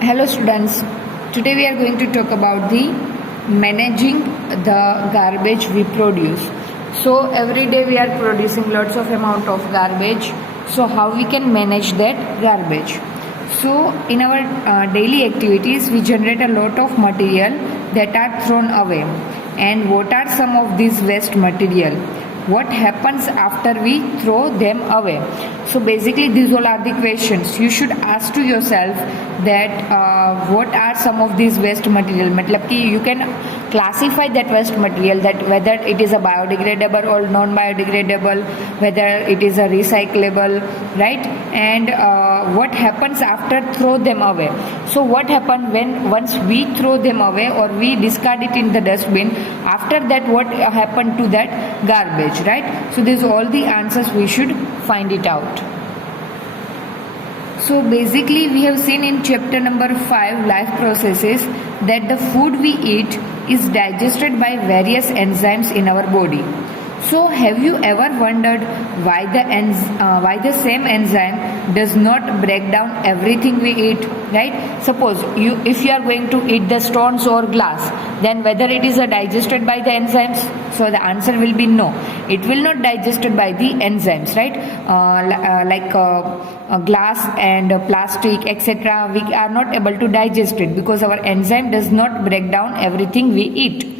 Hello students, today we are going to talk about the managing the garbage we produce. So every day we are producing lots of amount of garbage. So how we can manage that garbage? So in our daily activities we generate a lot of material that are thrown away. And what are some of these waste material? What happens after we throw them away? So basically these all are the questions you should ask to yourself, that what are some of these waste material. मतलब कि you can classify that waste material, that whether it is a biodegradable or non-biodegradable, whether it is a recyclable, right? And what happens after throw them away. So what happens when once we throw them away or we discard it in the dustbin, after that what happened to that garbage, right? So these are all the answers we should find it out. So basically we have seen in chapter number 5, life processes, that the food we eat is digested by various enzymes in our body. So have you ever wondered why the same enzyme does not break down everything we eat, right? Suppose if you are going to eat the stones or glass, then whether it is digested by the enzymes? So the answer will be no. It will not digested by the enzymes, right? Like glass and plastic, etc. We are not able to digest it because our enzyme does not break down everything we eat.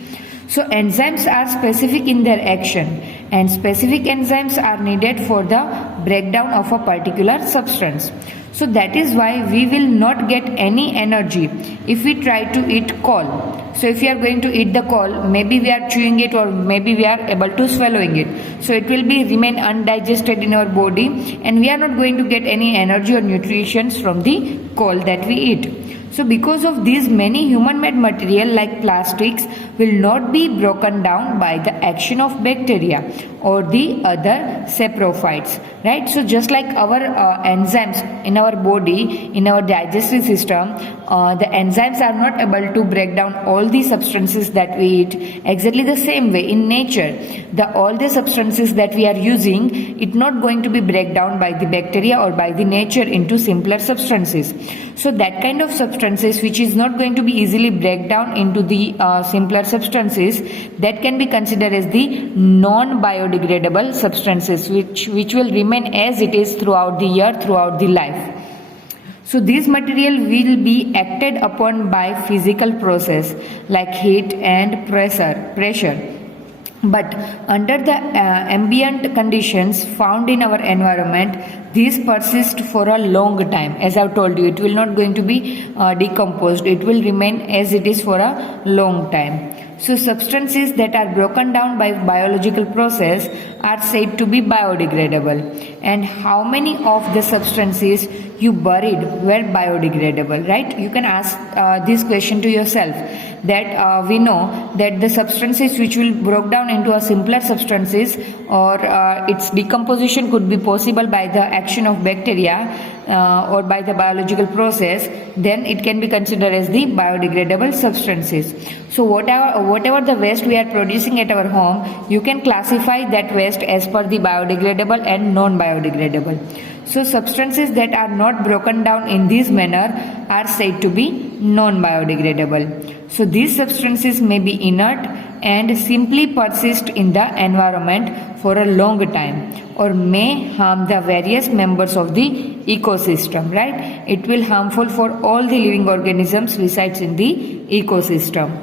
So enzymes are specific in their action, and specific enzymes are needed for the breakdown of a particular substance. So that is why we will not get any energy if we try to eat coal. So if we are going to eat the coal, maybe we are chewing it or maybe we are able to swallowing it. So it will be remain undigested in our body, and we are not going to get any energy or nutrition from the coal that we eat. So because of these, many human-made material like plastics will not be broken down by the action of bacteria or the other saprophytes, right? So just like our enzymes in our body, in our digestive system, the enzymes are not able to break down all the substances that we eat. Exactly the same way in nature, all the substances that we are using, it's not going to be break down by the bacteria or by the nature into simpler substances. So that kind of substances which is not going to be easily break down into the simpler substances, that can be considered as the non-biodegradable substances, which will remain as it is throughout the year, throughout the life. So these material will be acted upon by physical process like heat and pressure. But under the ambient conditions found in our environment, these persist for a long time. As I've told you, it will not going to be decomposed. It will remain as it is for a long time. So substances that are broken down by biological process are said to be biodegradable. And how many of the substances you buried were biodegradable, right? You can ask this question to yourself, that we know that the substances which will broke down into a simpler substances, or its decomposition could be possible by the action of bacteria or by the biological process, then it can be considered as the biodegradable substances. So whatever the waste we are producing at our home, you can classify that waste as per the biodegradable and non-biodegradable. So substances that are not broken down in this manner are said to be non-biodegradable. So these substances may be inert and simply persist in the environment for a long time, or may harm the various members of the ecosystem, right? It will harmful for all the living organisms resides in the ecosystem.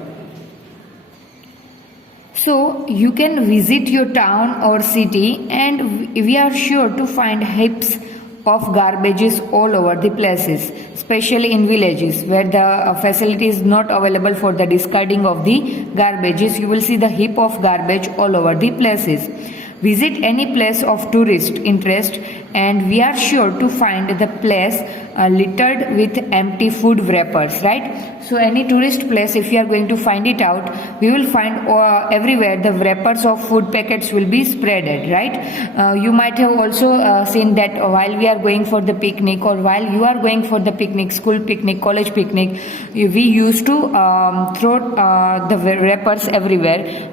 So you can visit your town or city, and we are sure to find heaps of garbages all over the places, especially in villages where the facility is not available for the discarding of the garbages. You will see the heap of garbage all over the places. Visit any place of tourist interest, and we are sure to find the place littered with empty food wrappers, right? So any tourist place, if you are going to find it out, we will find everywhere the wrappers of food packets will be spreaded, right? You might have also seen that while we are going for the picnic, or while you are going for the picnic, school picnic, college picnic, we used to throw the wrappers everywhere.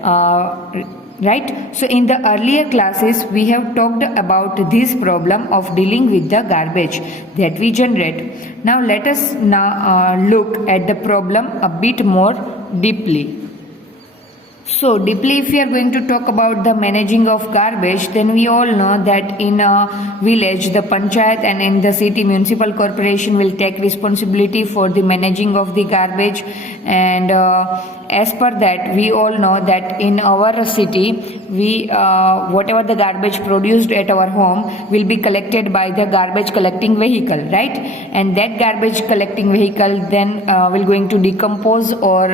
right? So in the earlier classes we have talked about this problem of dealing with the garbage that we generate. Now let us look at the problem a bit more deeply. So deeply, if we are going to talk about the managing of garbage, then we all know that in a village the panchayat and in the city municipal corporation will take responsibility for the managing of the garbage, and as per that we all know that in our city we whatever the garbage produced at our home will be collected by the garbage collecting vehicle, right? And that garbage collecting vehicle then will going to decompose or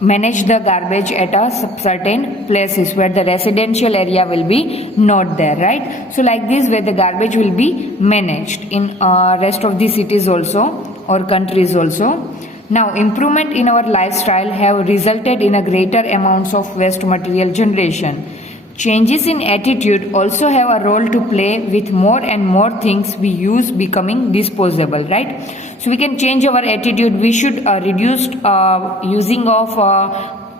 manage the garbage at a certain places where the residential area will be not there, right? So like this way the garbage will be managed in rest of the cities also or countries also. Now improvement in our lifestyle have resulted in a greater amounts of waste material generation. Changes in attitude also have a role to play, with more and more things we use becoming disposable, right? So we can change our attitude. We should reduce using of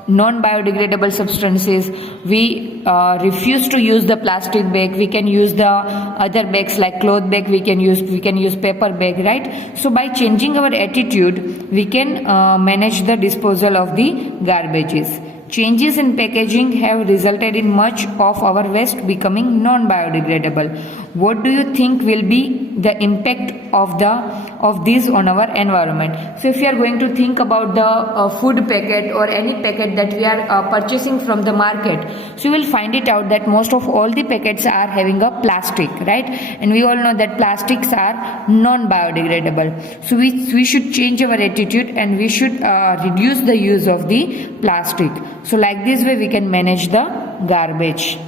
non-biodegradable substances. We refuse to use the plastic bag. We can use the other bags like cloth bag. We can use paper bag, right? So by changing our attitude, we can manage the disposal of the garbages. Changes in packaging have resulted in much of our waste becoming non-biodegradable. What do you think will be the impact of this on our environment? So if you are going to think about the food packet or any packet that we are purchasing from the market, so you will find it out that most of all the packets are having a plastic, right? And we all know that plastics are non-biodegradable. So we should change our attitude and we should reduce the use of the plastic. So like this way we can manage the garbage.